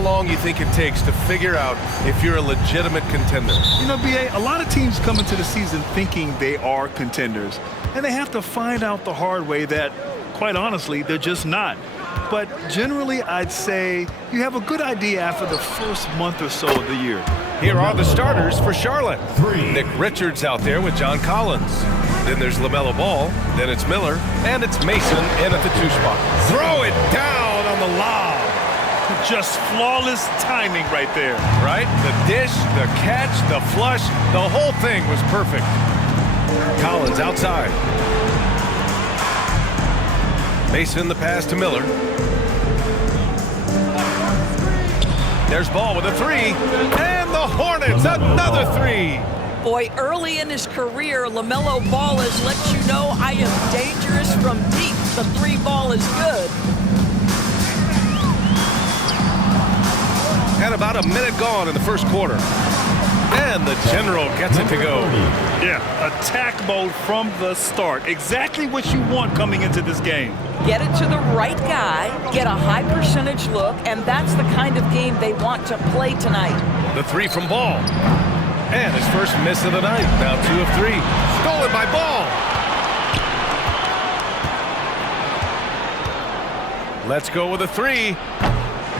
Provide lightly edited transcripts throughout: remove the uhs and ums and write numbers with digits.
how long you think it takes to figure out if you're a legitimate contender? You know, B.A., a lot of teams come into the season thinking they are contenders, and they have to find out the hard way that, quite honestly, they're just not. But generally, I'd say you have a good idea after the first month or so of the year. Here are the starters for Charlotte. Nick Richards out there with John Collins. Then there's LaMelo Ball. Then it's Miller. And it's Mason in at the 2 spot. Throw it down on the lob. Just flawless timing right there. Right? The dish, the catch, the flush, the whole thing was perfect. Collins outside. Mason the pass to Miller. There's Ball with a 3. And the Hornets, another 3. Boy, early in his career, LaMelo Ball has let you know I am dangerous from deep. The 3 ball is good. And about a minute gone in the first quarter. And the General gets it to go. Yeah, attack mode from the start. Exactly what you want coming into this game. Get it to the right guy, get a high percentage look, and that's the kind of game they want to play tonight. The 3 from Ball. And his first miss of the night. Now 2 of 3. Stolen by Ball. Let's go with a 3.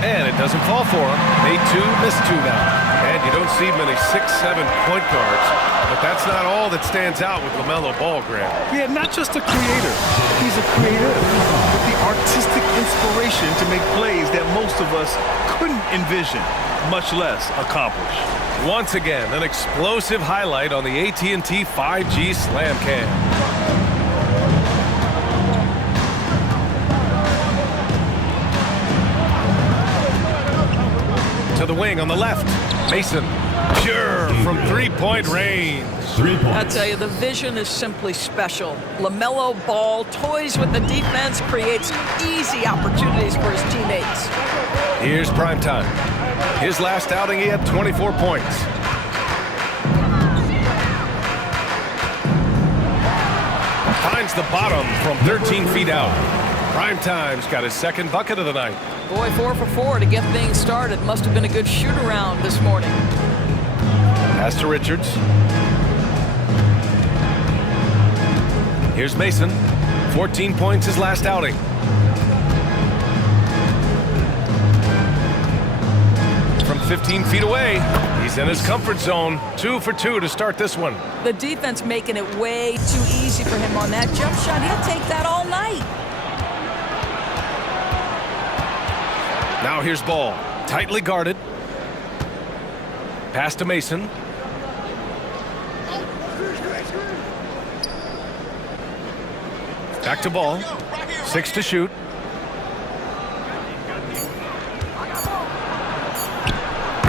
And it doesn't fall for him. Made 2, missed 2 now. And you don't see many 6'7" point guards. But that's not all that stands out with LaMelo Ball, Grant. Yeah, not just a creator. He's a creative with the artistic inspiration to make plays that most of us couldn't envision, much less accomplish. Once again, an explosive highlight on the AT&T 5G Slam Cam. To the wing on the left. Mason, pure from 3-point range. 3 points. I tell you, the vision is simply special. LaMelo Ball toys with the defense, creates easy opportunities for his teammates. Here's primetime. His last outing, he had 24 points. Finds the bottom from 13 feet out. Primetime's got his second bucket of the night. Boy, 4 for 4 to get things started. Must have been a good shoot-around this morning. Pass to Richards. Here's Mason. 14 points his last outing. From 15 feet away, he's in his comfort zone. 2 for 2 to start this one. The defense making it way too easy for him on that jump shot. He'll take that all night. Now here's Ball. Tightly guarded. Pass to Mason. Back to Ball. 6 to shoot.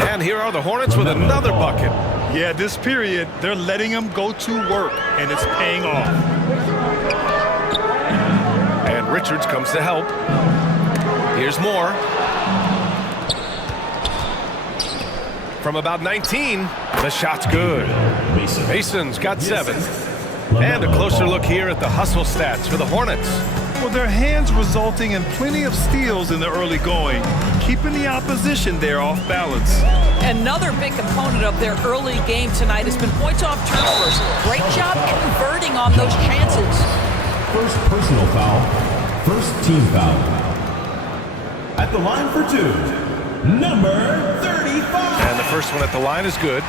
And here are the Hornets with another bucket. Yeah, this period, they're letting him go to work, and it's paying off. And Richards comes to help. Here's more. From about 19, the shot's good. Mason's got 7. And a closer look here at the hustle stats for the Hornets. Well, their hands resulting in plenty of steals in the early going, keeping the opposition there off balance. Another big component of their early game tonight has been points off turnovers. Great job converting on those chances. First personal foul. First team foul. At the line for 2, number 35. And the first one at the line is good.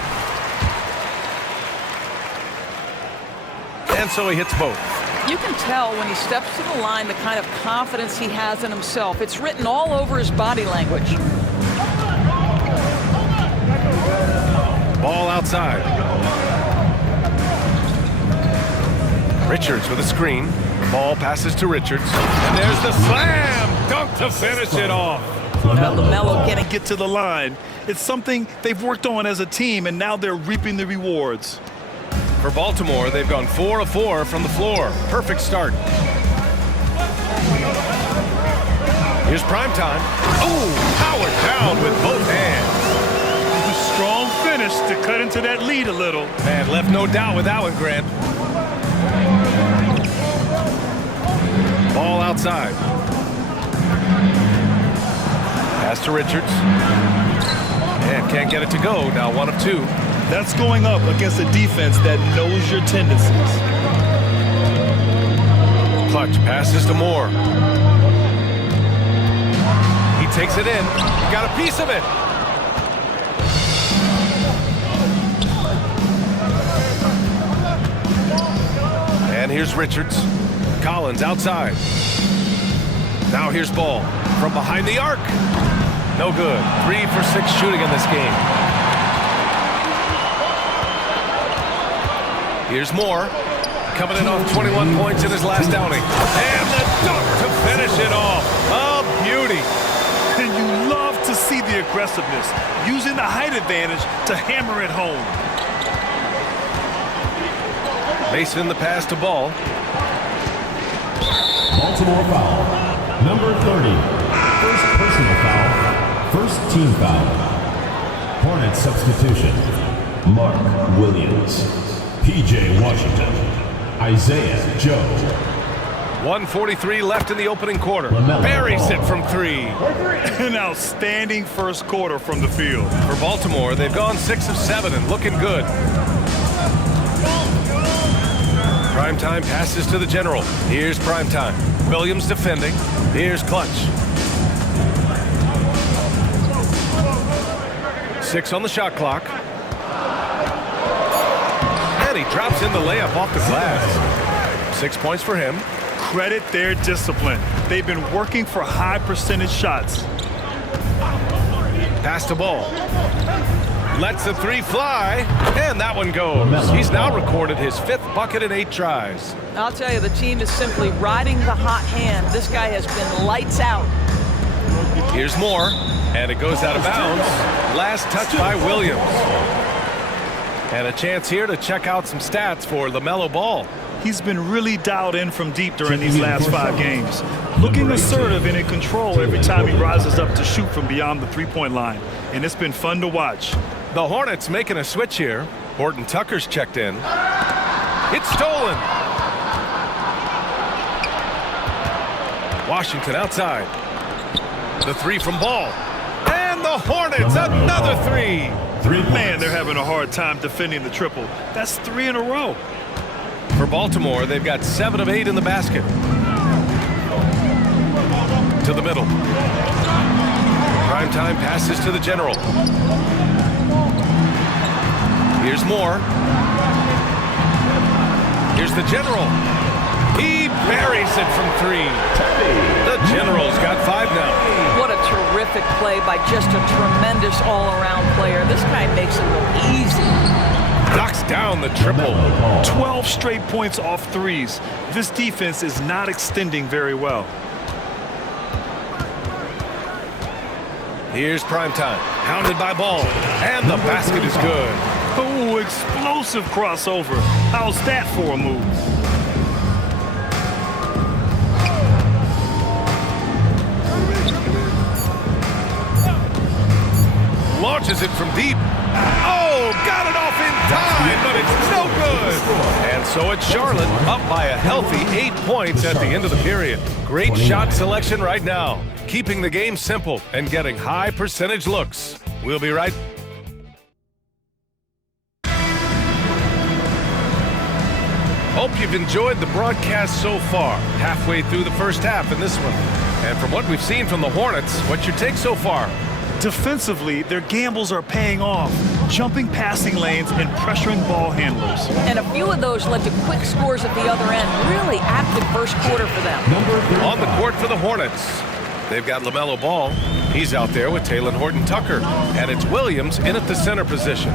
And so he hits both. You can tell when he steps to the line the kind of confidence he has in himself. It's written all over his body language. Ball outside. Richards with a screen. Ball passes to Richards. And there's the slam dunk to finish it off. LaMelo getting Get to the line. It's something they've worked on as a team, and now they're reaping the rewards. For Baltimore, they've gone 4 of 4 from the floor. Perfect start. Here's primetime. Oh, powered down with both hands. Strong finish to cut into that lead a little. Man, left no doubt with that one, Grant. Ball outside. Pass to Richards. And can't get it to go. Now 1 of 2. That's going up against a defense that knows your tendencies. Clutch passes to Moore. He takes it in. Got a piece of it. And here's Richards. Collins outside. Now here's Ball from behind the arc. No good. 3 for 6 shooting in this game. Here's Moore. Coming in off 21 points in his last outing. And the dunk to finish it off. A beauty. And you love to see the aggressiveness, using the height advantage to hammer it home. Mason the pass to Ball. Baltimore foul. Number 30. First personal foul. First team foul. Hornets substitution. Mark Williams. P.J. Washington. Isaiah Joe. 1:43 left in the opening quarter. LaMelo Buries Ball. it from 3. An outstanding first quarter from the field. For Baltimore, they've gone 6 of 7 and looking good. Primetime passes to the general. Here's Primetime. Williams defending. Here's Clutch. 6 on the shot clock. And he drops in the layup off the glass. 6 points for him. Credit their discipline. They've been working for high percentage shots. Pass to Ball. Lets the 3 fly, and that one goes. He's now recorded his 5th bucket in 8 tries. I'll tell you, the team is simply riding the hot hand. This guy has been lights out. Here's Moore, and it goes out of bounds. Last touch by Williams. And a chance here to check out some stats for LaMelo Ball. He's been really dialed in from deep during these last 5 games. Looking assertive and in control every time he rises up to shoot from beyond the three-point line. And it's been fun to watch. The Hornets making a switch here. Horton Tucker's checked in. It's stolen. Washington outside. The 3 from Ball. And the Hornets, another 3. Man, they're having a hard time defending the triple. That's 3 in a row. For Baltimore, they've got 7 of 8 in the basket. To the middle. Primetime passes to the general. Here's Moore. Here's the general. He buries it from 3. The general's got 5 now. What a terrific play by just a tremendous all-around player. This guy makes it look easy. Knocks down the triple. 12 straight points off threes. This defense is not extending very well. Here's Primetime. Hounded by Ball. And the basket is good. Oh, explosive crossover. How's that for a move? Launches it from deep. Oh, got it off in time, but it's no good. And so it's Charlotte up by a healthy 8 points at the end of the period. Great shot selection right now, keeping the game simple and getting high percentage looks. We'll be right back. Hope you've enjoyed the broadcast so far. Halfway through the first half in this one. And from what we've seen from the Hornets, what's your take so far? Defensively, their gambles are paying off, jumping passing lanes and pressuring ball handlers. And a few of those led to quick scores at the other end. Really active first quarter for them. On the court for the Hornets, they've got LaMelo Ball. He's out there with Talen Horton-Tucker. And it's Williams in at the center position.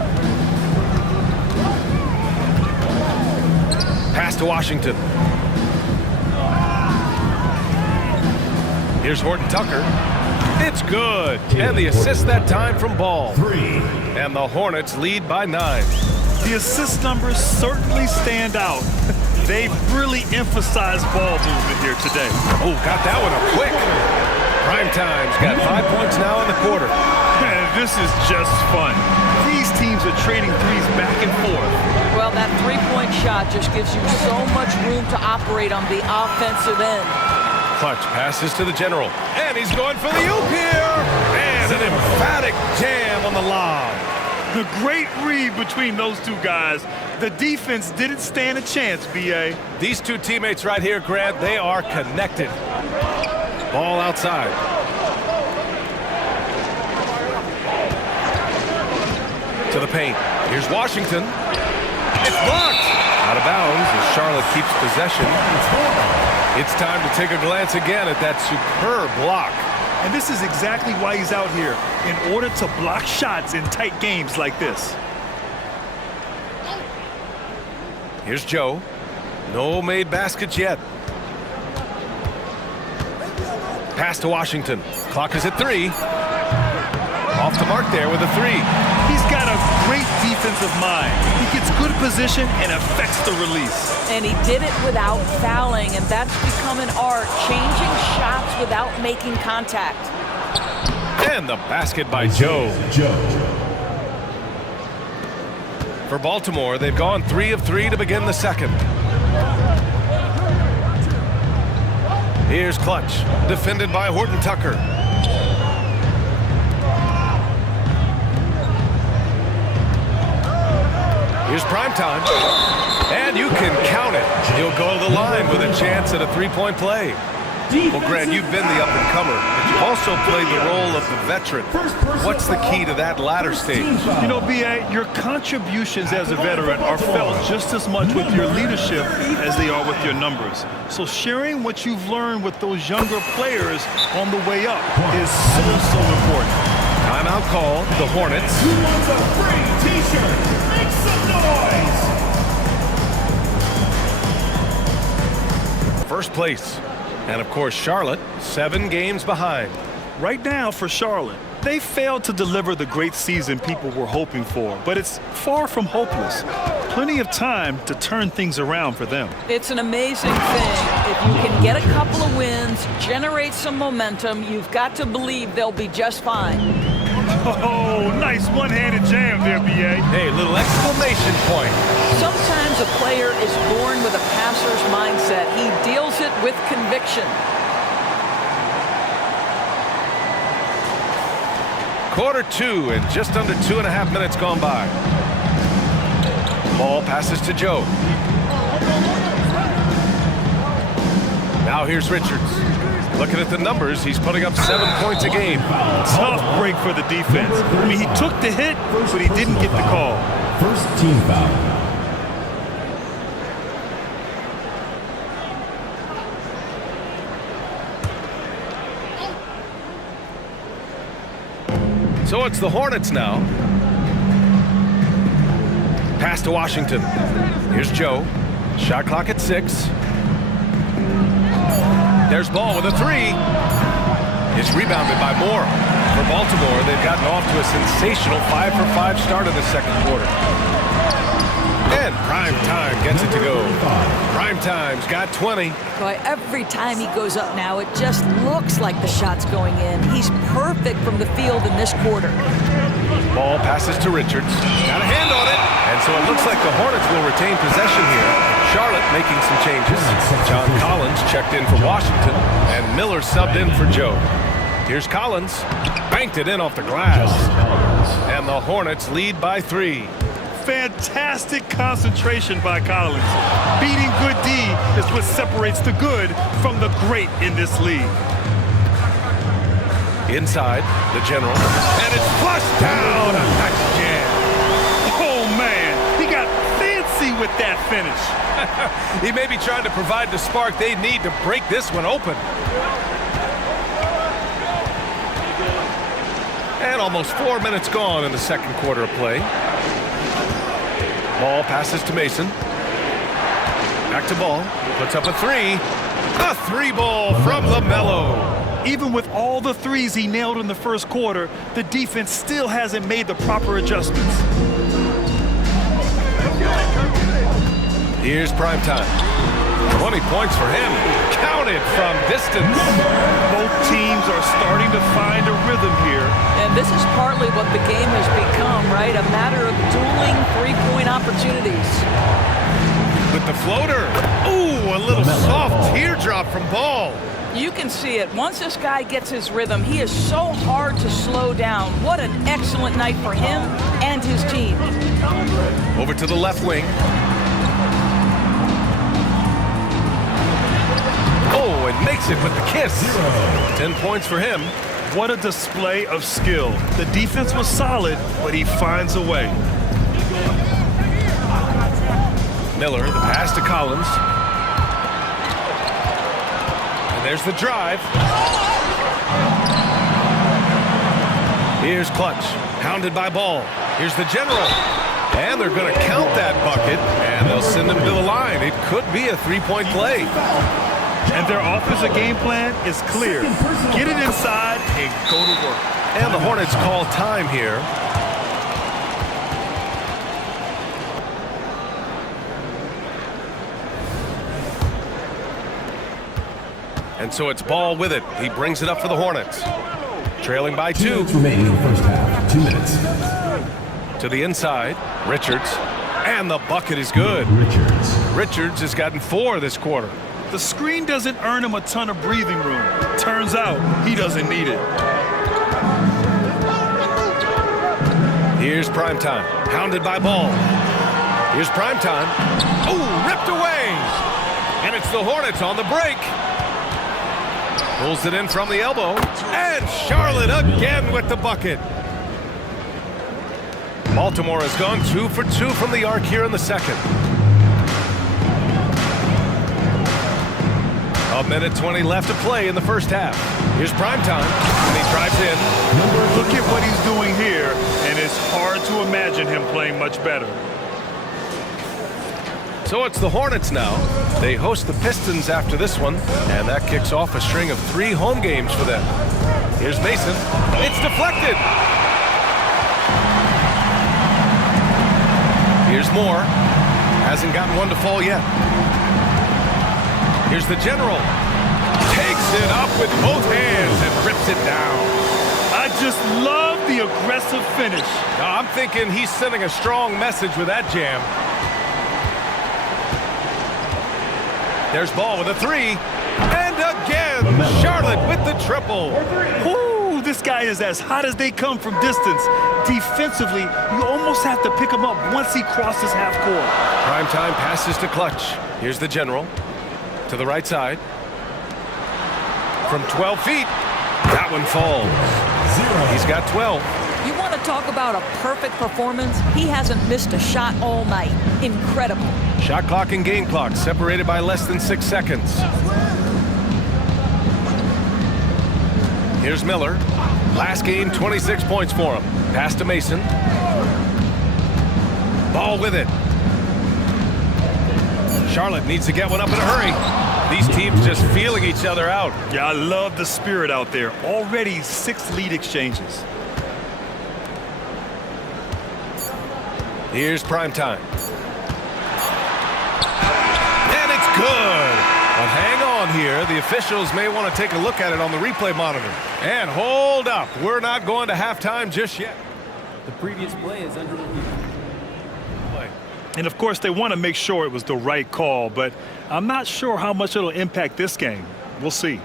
Pass to Washington. Here's Horton-Tucker. It's good. And the assist that time from Ball. 3. And the Hornets lead by 9. The assist numbers certainly stand out. They've really emphasized ball movement here today. Oh, got that one up quick. Primetime's got 5 points now in the quarter. Man, this is just fun. These teams are trading threes back and forth. Well, that three-point shot just gives you so much room to operate on the offensive end. Clutch passes to the general. And he's going for the oop here. And an emphatic jam on the lob. The great read between those two guys. The defense didn't stand a chance, B.A. These two teammates right here, Grant, they are connected. Ball outside. To the paint. Here's Washington. It's blocked. Out of bounds as Charlotte keeps possession. It's time to take a glance again at that superb block. And this is exactly why he's out here, in order to block shots in tight games like this. Here's Joe. No made baskets yet. Pass to Washington. Clock is at 3. Off the mark there with a 3. He's got a great defensive mind. He gets good position and affects the release. And he did it without fouling, and that's become an art, changing shots without making contact. And the basket by Joe. For Baltimore, they've gone 3 of 3 to begin the second. Here's Clutch, defended by Horton Tucker. Here's Primetime, and you can count it. He'll go to the line with a chance at a three-point play. Well, Grant, you've been the up-and-comer, but you've also played the role of the veteran. What's the key to that latter stage? You know, B.A., your contributions as a veteran are felt just as much with your leadership as they are with your numbers. So sharing what you've learned with those younger players on the way up is so important. Timeout call, the Hornets. Who wants a free t-shirt? Make some noise! First place. And, of course, Charlotte, 7 games behind. Right now for Charlotte, they failed to deliver the great season people were hoping for, but it's far from hopeless. Plenty of time to turn things around for them. It's an amazing thing. If you can get a couple of wins, generate some momentum, you've got to believe they'll be just fine. Oh, nice one-handed jam there, B.A. Hey, little exclamation point. Sometimes a player is born with a passer's mindset. He deals it with conviction. Quarter 2 and just under 2.5 minutes gone by. Ball passes to Joe. Now here's Richards. Looking at the numbers, he's putting up 7 points a game. Tough break for the defense. I mean, he took the hit, but he didn't get the call. First team foul. So it's the Hornets now. Pass to Washington. Here's Joe. Shot clock at 6. There's Ball with a 3. It's rebounded by Moore. For Baltimore, they've gotten off to a sensational 5-for-5 start in the second quarter. And Primetime gets it to go. Primetime's got 20. Boy, every time he goes up now, it just looks like the shot's going in. He's perfect from the field in this quarter. Ball passes to Richards. Got a hand on it. And so it looks like the Hornets will retain possession here. Charlotte making some changes. John Collins checked in for Washington, and Miller subbed in for Joe. Here's Collins. Banked it in off the glass. And the Hornets lead by 3. Fantastic concentration by Collins. Beating good D is what separates the good from the great in this league. Inside, the General. And it's flushed down. A nice jam. Oh, man. He got fancy with that finish. He may be trying to provide the spark they need to break this one open. And almost 4 minutes gone in the second quarter of play. Ball passes to Mason. Back to Ball. Puts up a 3. A 3-ball from LaMelo. Even with all the threes he nailed in the first quarter, the defense still hasn't made the proper adjustments. Here's Primetime. 20 points for him. Counted from distance. Both teams are starting to find a rhythm here. And this is partly what the game has become, right? A matter of dueling three-point opportunities. With the floater. Ooh, a little soft teardrop from Ball. You can see it. Once this guy gets his rhythm, he is so hard to slow down. What an excellent night for him and his team. Over to the left wing. Oh, and makes it with the kiss. 10 points for him. What a display of skill. The defense was solid, but he finds a way. Miller, the pass to Collins. And there's the drive. Here's Clutch, hounded by Ball. Here's the general. And they're going to count that bucket, and they'll send him to the line. It could be a three-point play. And their offensive game plan is clear. Get it inside and go to work. And the Hornets call time here. And so it's Ball with it. He brings it up for the Hornets. Trailing by 2. 2 minutes remaining in the first half. 2 minutes. To the inside. Richards. And the bucket is good. Richards has gotten 4 this quarter. The screen doesn't earn him a ton of breathing room. Turns out he doesn't need it. Here's Primetime. Hounded by Ball. Here's Primetime. Oh, ripped away. And it's the Hornets on the break. Pulls it in from the elbow. And Charlotte again with the bucket. Baltimore has gone 2 for 2 from the arc here in the second. A minute 20 left to play in the first half. Here's Primetime. And he drives in. Look at what he's doing here, and it's hard to imagine him playing much better. So it's the Hornets now. They host the Pistons after this one, and that kicks off a string of 3 home games for them. Here's Mason. It's deflected. Here's Moore. Hasn't gotten one to fall yet. Here's the general. Takes it up with both hands and rips it down. I just love the aggressive finish. Now, I'm thinking he's sending a strong message with that jam. There's Ball with a 3. And again, Charlotte with the triple. Ooh, this guy is as hot as they come from distance. Defensively, you almost have to pick him up once he crosses half court. Primetime passes to Clutch. Here's the general. To the right side. From 12 feet. That one falls. He's got 12. You want to talk about a perfect performance? He hasn't missed a shot all night. Incredible. Shot clock and game clock separated by less than 6 seconds. Here's Miller. Last game, 26 points for him. Pass to Mason. Ball with it. Charlotte needs to get one up in a hurry. These teams just feeling each other out. Yeah, I love the spirit out there. Already 6 lead exchanges. Here's Primetime. And it's good. But hang on here. The officials may want to take a look at it on the replay monitor. And hold up. We're not going to halftime just yet. The previous play is under review. And, of course, they want to make sure it was the right call, but I'm not sure how much it'll impact this game. We'll see.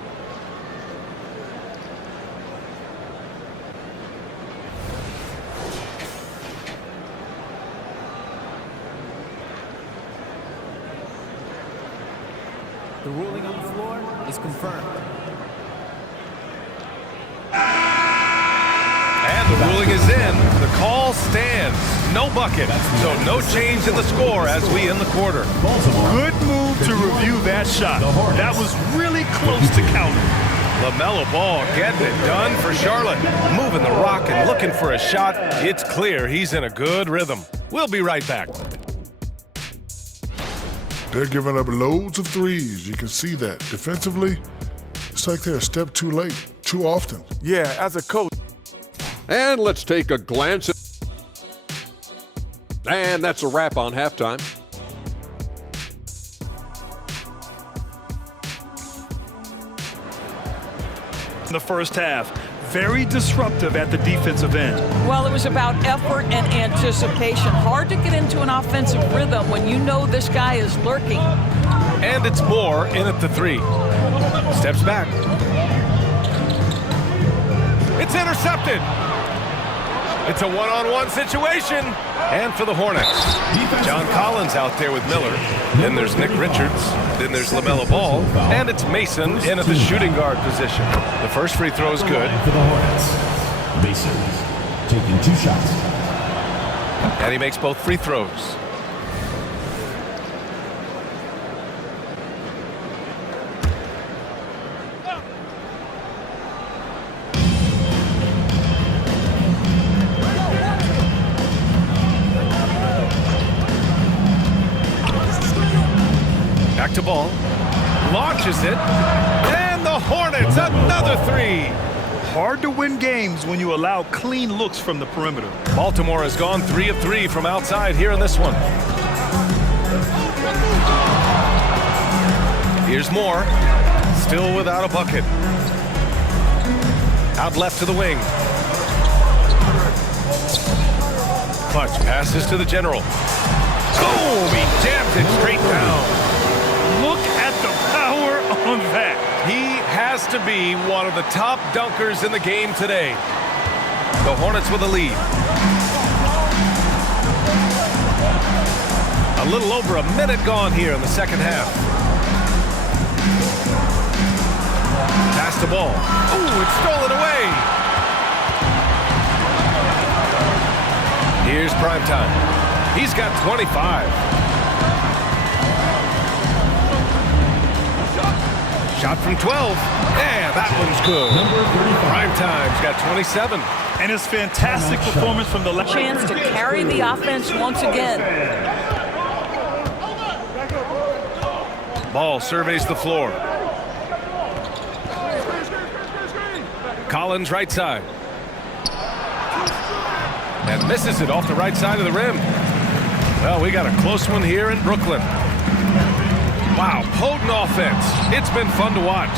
The ruling on the floor is confirmed. And the ruling is in. The call stands. No bucket. So no change in the score as we end the quarter. Good move to review that shot. That was really close to counting. LaMelo Ball getting it done for Charlotte. Moving the rock and looking for a shot. It's clear he's in a good rhythm. We'll be right back. They're giving up loads of threes. You can see that. Defensively, it's like they're a step too late, too often. Yeah, as a coach. And let's take a glance at... And that's a wrap on halftime. In the first half, very disruptive at the defensive end. Well, it was about effort and anticipation. Hard to get into an offensive rhythm when you know this guy is lurking. And it's Moore in at the 3. Steps back. It's intercepted. It's a one-on-one situation. And for the Hornets, John Collins out there with Miller. Then there's Nick Richards. Then there's LaMelo Ball. And it's Mason in at the shooting guard position. The first free throw is good. For the Hornets, Mason taking 2 shots. And he makes both free throws. Back to Ball. Launches it. And the Hornets, another 3. Hard to win games when you allow clean looks from the perimeter. Baltimore has gone 3 of 3 from outside here in this one. Here's Moore. Still without a bucket. Out left to the wing. Clutch passes to the general. Boom! He jams it straight down. Look at the power on that. He has to be one of the top dunkers in the game today. The Hornets with a lead. A little over a minute gone here in the second half. Pass the ball. Ooh, it's stolen away. Here's Primetime. He's got 25. Shot from 12. Yeah, that one's good. Primetime's got 27. And it's fantastic performance from the left. Chance to carry the offense once again. Ball surveys the floor. Collins right side. And misses it off the right side of the rim. Well, we got a close one here in Brooklyn. Wow, potent offense. It's been fun to watch.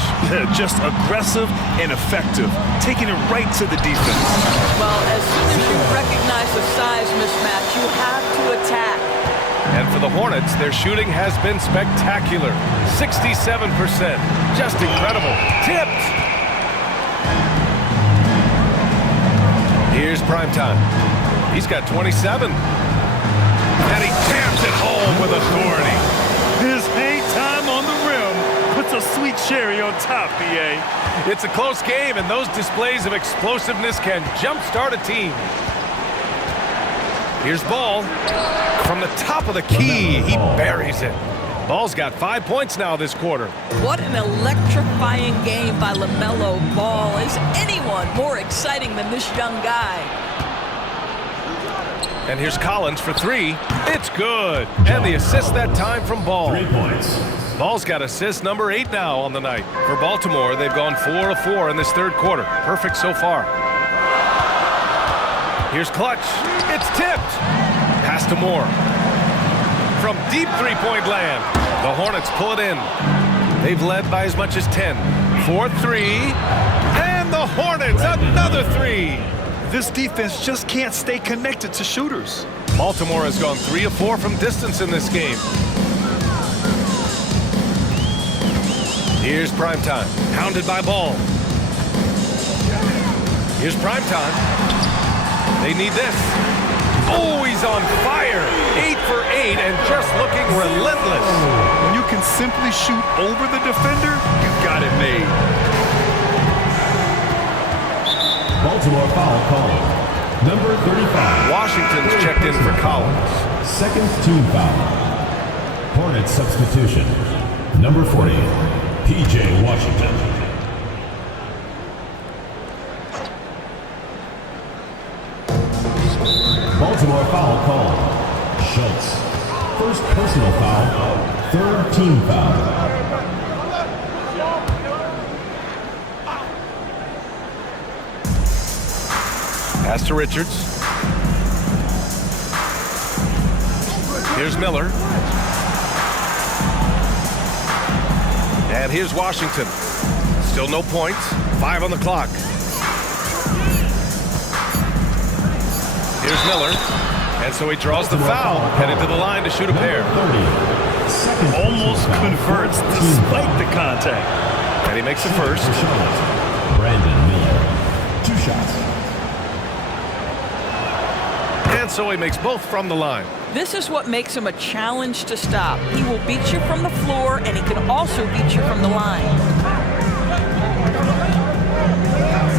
Just aggressive and effective, taking it right to the defense. Well, as soon as you recognize the size mismatch, you have to attack. And for the Hornets, their shooting has been spectacular. 67%. Just incredible. Tipped. Here's Primetime. He's got 27. And he jams it home with authority. His hang time on the rim puts a sweet cherry on top, BA. It's a close game, and those displays of explosiveness can jumpstart a team. Here's Ball. From the top of the key, he buries it. Ball's got 5 points now this quarter. What an electrifying game by LaMelo Ball. Is anyone more exciting than this young guy? And here's Collins for 3. It's good. And the assist that time from Ball. 3 points. Ball's got assist number 8 now on the night. For Baltimore, they've gone 4 of 4 in this third quarter. Perfect so far. Here's Clutch. It's tipped. Pass to Moore. From deep three-point land, the Hornets pull it in. They've led by as much as 10. 4-3. And the Hornets, another 3. This defense just can't stay connected to shooters. Baltimore has gone 3 of 4 from distance in this game. Here's Primetime, hounded by Ball. Here's Primetime. They need this. Oh, he's on fire. 8 for 8 and just looking relentless. When you can simply shoot over the defender, you got it made. Baltimore foul called. Number 35. Washington's checked in for Collins. Second team foul. Hornets substitution. Number 40. P.J. Washington. Baltimore foul called. Schultz. First personal foul. Third team foul. Pass to Richards. Here's Miller. And here's Washington. Still no points. 5 on the clock. Here's Miller. And so he draws the foul, headed to the line to shoot a pair. Almost converts despite the contact. And he makes the first. Brandon Miller. 2 shots. And so he makes both from the line. This is what makes him a challenge to stop. He will beat you from the floor, and he can also beat you from the line.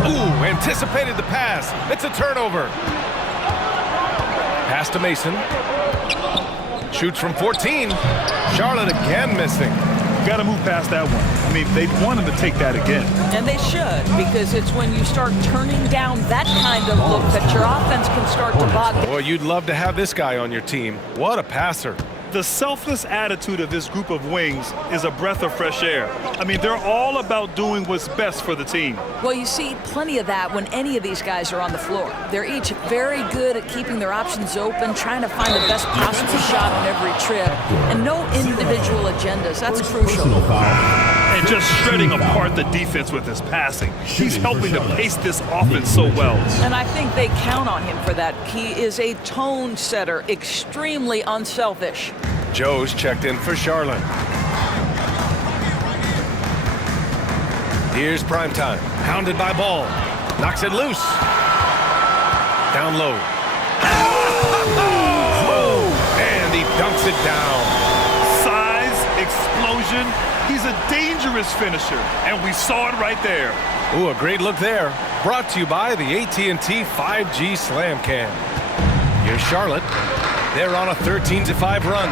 Ooh, anticipated the pass. It's a turnover. Pass to Mason. Shoots from 14. Charlotte again missing. Got to move past that one. I mean, they'd want him to take that again. And they should, because it's when you start turning down that kind of look that your offense can start to bog down. Boy, you'd love to have this guy on your team. What a passer. The selfless attitude of this group of wings is a breath of fresh air. I mean, they're all about doing what's best for the team. Well, you see plenty of that when any of these guys are on the floor. They're each very good at keeping their options open, trying to find the best possible shot on every trip, and no individual agendas. That's crucial. And just shredding apart the defense with his passing. He's helping to pace this offense so well. And I think they count on him for that. He is a tone setter, extremely unselfish. Joe's checked in for Charlotte. Here's Primetime. Hounded by Ball. Knocks it loose. Down low. Oh! And he dunks it down. Size, explosion. He's a dangerous finisher, and we saw it right there. Ooh, a great look there. Brought to you by the AT&T 5G Slam Cam. Here's Charlotte. They're on a 13-5 run.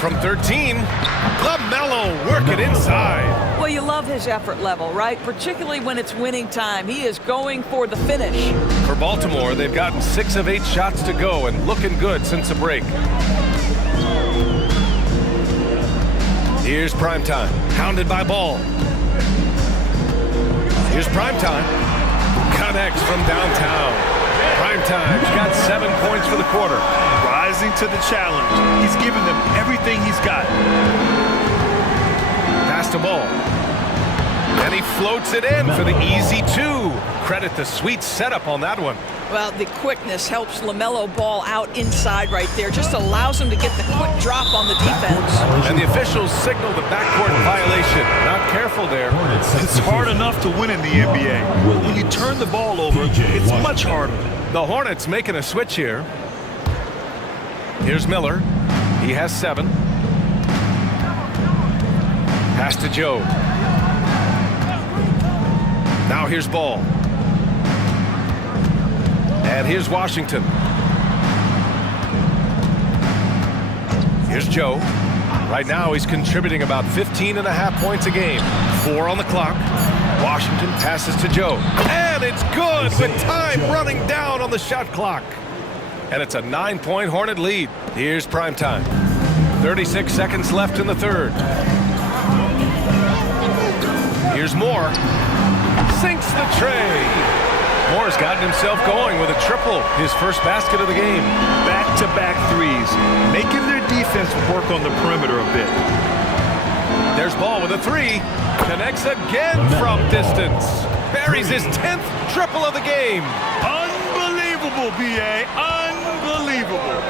From 13, LaMelo working inside. Well, you love his effort level, right? Particularly when it's winning time. He is going for the finish. For Baltimore, they've gotten 6 of 8 shots to go and looking good since the break. Here's Primetime, hounded by Ball. Here's Primetime, connects from downtown. Primetime's got 7 points for the quarter. Rising to the challenge. He's given them everything he's got. Pass to Ball. And he floats it in for the easy 2. Credit the sweet setup on that one. Well, the quickness helps LaMelo Ball out inside right there. Just allows him to get the quick drop on the defense. And the officials signal the backcourt violation. Not careful there. It's hard enough to win in the NBA. When you turn the ball over, it's much harder. The Hornets making a switch here. Here's Miller. He has 7. Pass to Joe. Now here's Ball. And here's Washington. Here's Joe. Right now he's contributing about 15.5 points a game. 4 on the clock. Washington passes to Joe. And it's good with time running down on the shot clock. And it's a 9-point Hornet lead. Here's Primetime. 36 seconds left in the third. Here's Moore. Sinks the tray. Moore's gotten himself going with a triple, his first basket of the game. Back-to-back threes, making their defense work on the perimeter a bit. There's Ball with a 3. Connects again from distance. Buries his 10th triple of the game. Unbelievable, B.A. Unbelievable.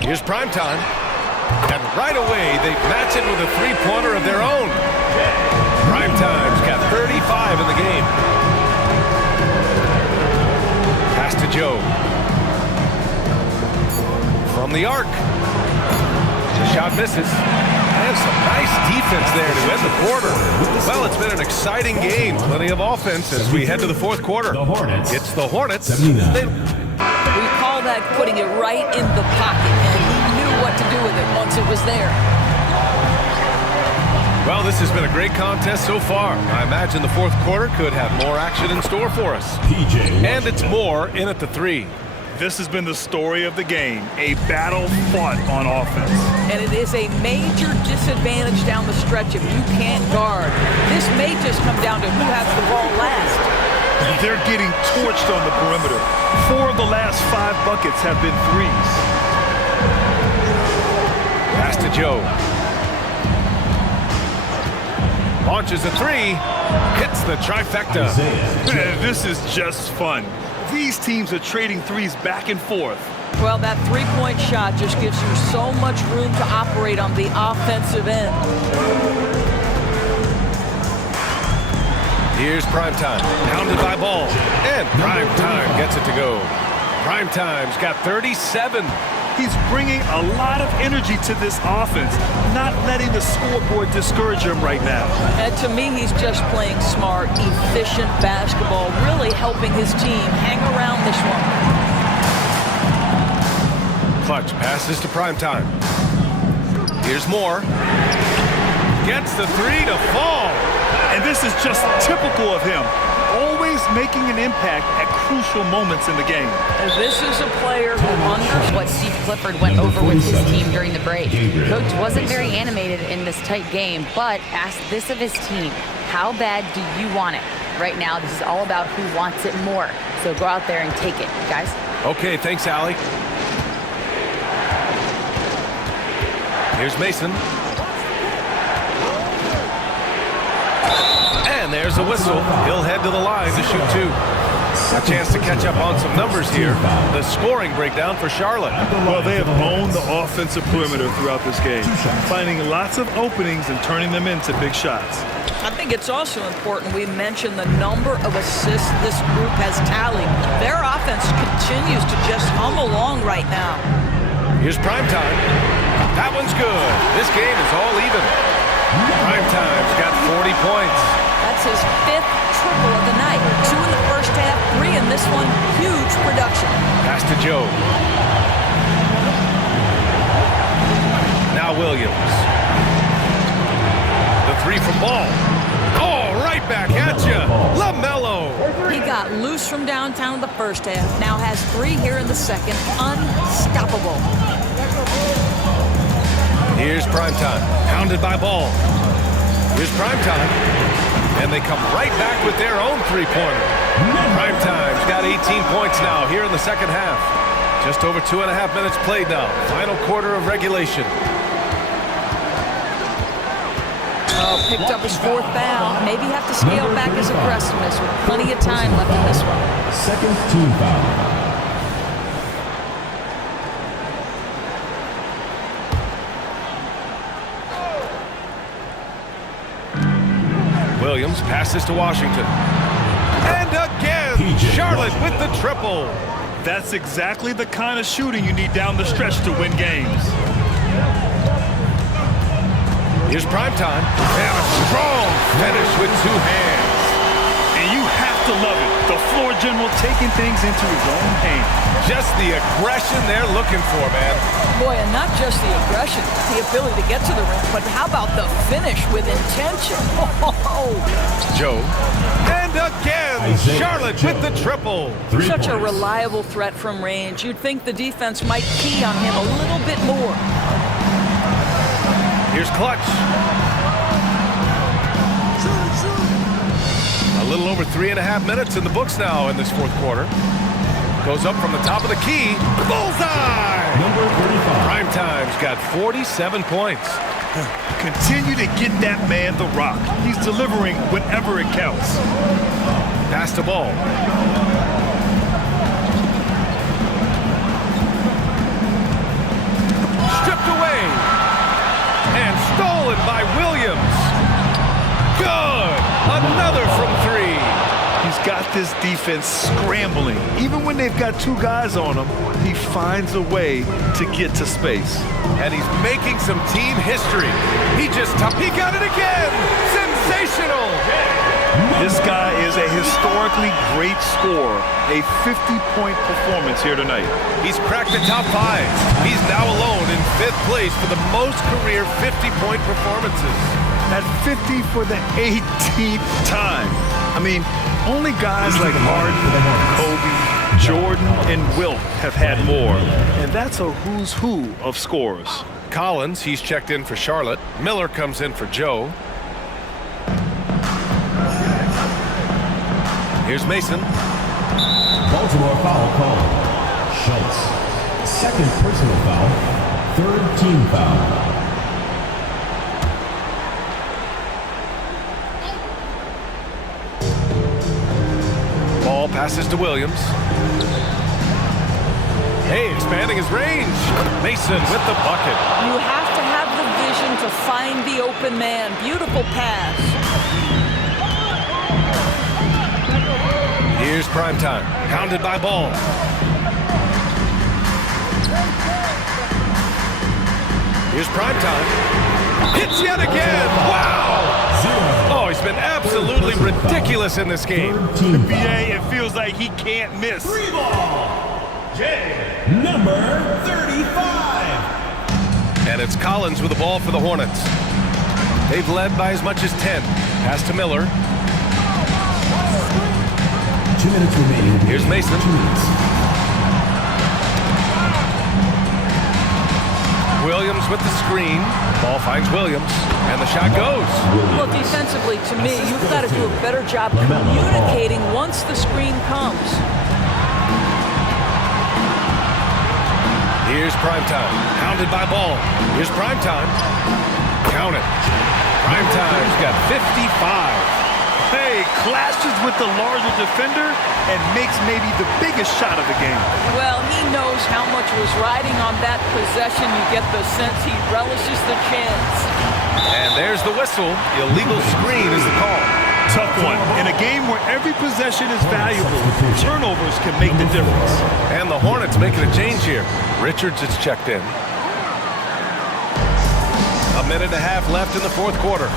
Here's Primetime. And right away, they match it with a 3-pointer of their own. Primetime's got 35 in the game. Pass to Joe. From the arc. The shot misses. And some nice defense there to end the quarter. Well, it's been an exciting game. Plenty of offense as we head to the fourth quarter. The Hornets. It's the Hornets. We call that putting it right in the pocket, and he knew what to do with it once it was there. Well, this has been a great contest so far. I imagine the fourth quarter could have more action in store for us. And it's more in at the 3. This has been the story of the game, a battle fought on offense. And it is a major disadvantage down the stretch if you can't guard. This may just come down to who has the ball last. They're getting torched on the perimeter. 4 of the last 5 buckets have been threes. Pass to Joe. Launches a 3. Hits the trifecta. This is just fun. These teams are trading threes back and forth. Well, that three-point shot just gives you so much room to operate on the offensive end. Here's Primetime, pounded by Ball, and Primetime gets it to go. Primetime's got 37. He's bringing a lot of energy to this offense, not letting the scoreboard discourage him right now. And to me, he's just playing smart, efficient basketball, really helping his team hang around this one. Clutch passes to Primetime. Here's Moore. Gets the three to fall. And this is just typical of him, always making an impact at crucial moments in the game. And this is a player who understands What Steve Clifford went over with his team during the break. Coach wasn't very animated in this tight game, but asked this of his team: how bad do you want it? Right now, this is all about who wants it more. So go out there and take it, guys. Okay, thanks, Allie. Here's Mason. And there's a whistle. He'll head to the line to shoot two. A chance to catch up on some numbers here. The scoring breakdown for Charlotte. Well, they have owned the offensive perimeter throughout this game, finding lots of openings and turning them into big shots. I think it's also important we mention the number of assists this group has tallied. Their offense continues to just hum along right now. Here's Primetime. That one's good. This game is all even. Primetime's got 40 points. That's his fifth triple of the night. 2 in the first half, 3 in this one. Huge production. Pass to Joe. Now Williams. The three from Ball. Oh, right back at you. LaMelo. He got loose from downtown in the first half. Now has 3 here in the second. Unstoppable. Here's Primetime. Pounded by Ball. Here's Primetime. And they come right back with their own three-pointer. Primetime's got 18 points now here in the second half. Just over 2.5 minutes played now. Final quarter of regulation. Oh, picked up his 4th foul. Maybe have to scale back his aggressiveness with plenty of time left in this one. Second team foul. Williams passes to Washington. And again, Charlotte with the triple. That's exactly the kind of shooting you need down the stretch to win games. Here's Primetime. And a strong finish with 2 hands. And you have to love it. The floor general taking things into his own hands. Just the aggression they're looking for, man. Boy, and not just the aggression, the ability to get to the rim, but how about the finish with intention? Joe. And again, Charlotte with the triple. Such a reliable threat from range. You'd think the defense might key on him a little bit more. Here's Clutch. A little over 3.5 minutes in the books now in this fourth quarter. Goes up from the top of the key. Bullseye! Number 35. Primetime's got 47 points. Continue to get that man the rock. He's delivering whenever it counts. Pass the ball. Stripped away. And stolen by Williams. Good! Another from 3. He's got this defense scrambling. Even when they've got 2 guys on him, he finds a way to get to space. And he's making some team history. He got it again! Sensational! This guy is a historically great scorer. A 50-point performance here tonight. He's cracked the top 5. He's now alone in 5th place for the most career 50-point performances. At 50 for the 18th time. I mean, only guys like Harden, Kobe, Jordan, and Wilt have had more. And that's a who's who of scorers. Collins, he's checked in for Charlotte. Miller comes in for Joe. Here's Mason. Baltimore foul called. Schultz. Second personal foul. Third team foul. Ball passes to Williams. Hey, expanding his range. Mason with the bucket. You have to have the vision to find the open man. Beautiful pass. Here's primetime. Pounded by Ball. Here's primetime. Hits yet again. Wow. Oh, he's been absolutely ridiculous in this game. NBA, it feels like he can't miss. Free ball. Number 35. And it's Collins with the ball for the Hornets. They've led by as much as 10. Pass to Miller. 2 minutes remaining. Here's Mason. 2 minutes. Williams with the screen. Ball finds Williams. And the shot goes. Well, defensively, to me, you've got to do a better job communicating once the screen comes. Here's primetime. Pounded by Ball. Here's primetime. Count it. Primetime's got 55. Hey, clashes with the larger defender and makes maybe the biggest shot of the game. Well, he knows how much was riding on that possession. You get the sense he relishes the chance. And there's the whistle. Illegal screen is the call. Tough one. In a game where every possession is valuable, turnovers can make the difference. And the Hornets making a change here. Richards is checked in. A minute and a half left in the fourth quarter.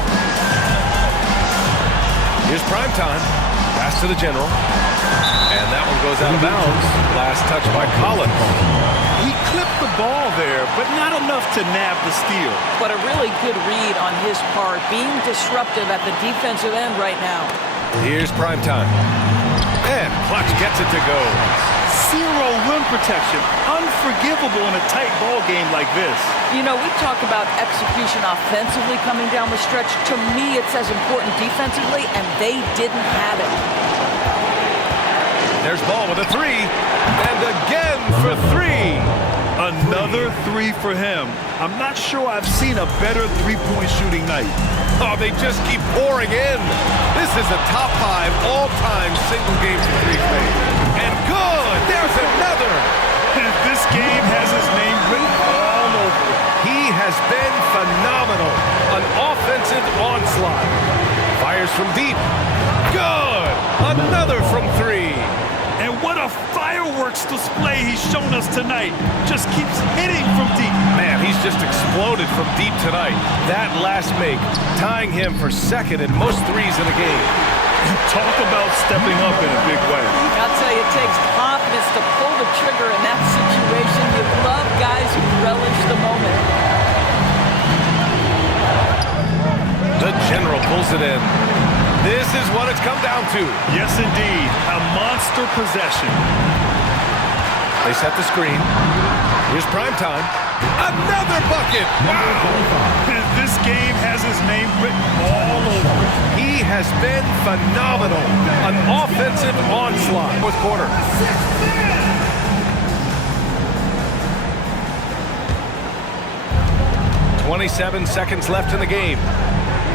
Here's primetime. Pass to the general. And that one goes out of bounds. Last touch by Collins. He clipped the ball there, but not enough to nab the steal. But a really good read on his part, being disruptive at the defensive end right now. Here's primetime. And Clutch gets it to go. Zero rim protection. Unforgivable in a tight ball game like this. You know, we talk about execution offensively coming down the stretch. To me, it's as important defensively, and they didn't have it. There's Ball with a three. And again for three. Another three for him. I'm not sure I've seen a better three-point shooting night. Oh, they just keep pouring in. This is a top 5 all-time single game for three made. And good. There's another. And this game has his name written all over it. He has been phenomenal. An offensive onslaught. Fires from deep. Good. Another from three. And what a fireworks display he's shown us tonight. Just keeps hitting from deep. Man, he's just exploded from deep tonight. That last make, tying him for second in most threes in a game. Talk about stepping up in a big way. I'll tell you, it takes confidence to pull the trigger in that situation. You love guys who relish the moment. The general pulls it in. This is what it's come down to. Yes, indeed. A monster possession. They set the screen. Here's primetime. Another bucket. Wow. And this game has his name written all over it. He has been phenomenal. An offensive onslaught. Fourth quarter. 27 seconds left in the game.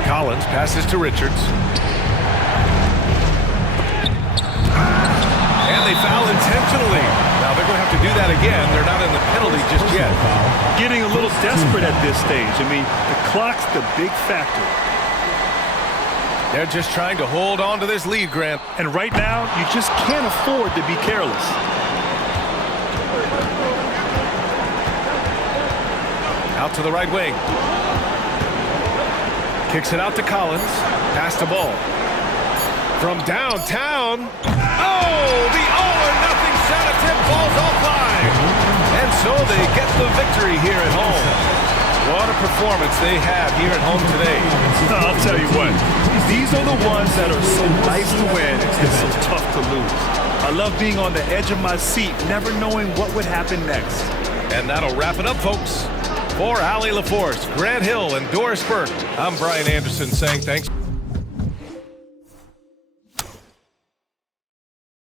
Collins passes to Richards. And they foul intentionally. Now they're going to have to do that again. They're not in the penalty just yet. Getting a little desperate at this stage. I mean, the clock's the big factor. They're just trying to hold on to this lead, Grant. And right now, you just can't afford to be careless. Out to the right wing. Kicks it out to Collins. Pass to Ball. From downtown. Oh, the all-or-nothing shot attempt falls offline. And so they get the victory here at home. What a performance they have here at home today. I'll tell you what. These are the ones that are so nice to win and so tough to lose. I love being on the edge of my seat, never knowing what would happen next. And that'll wrap it up, folks. For Allie LaForce, Grant Hill, and Doris Burke, I'm Brian Anderson saying thanks.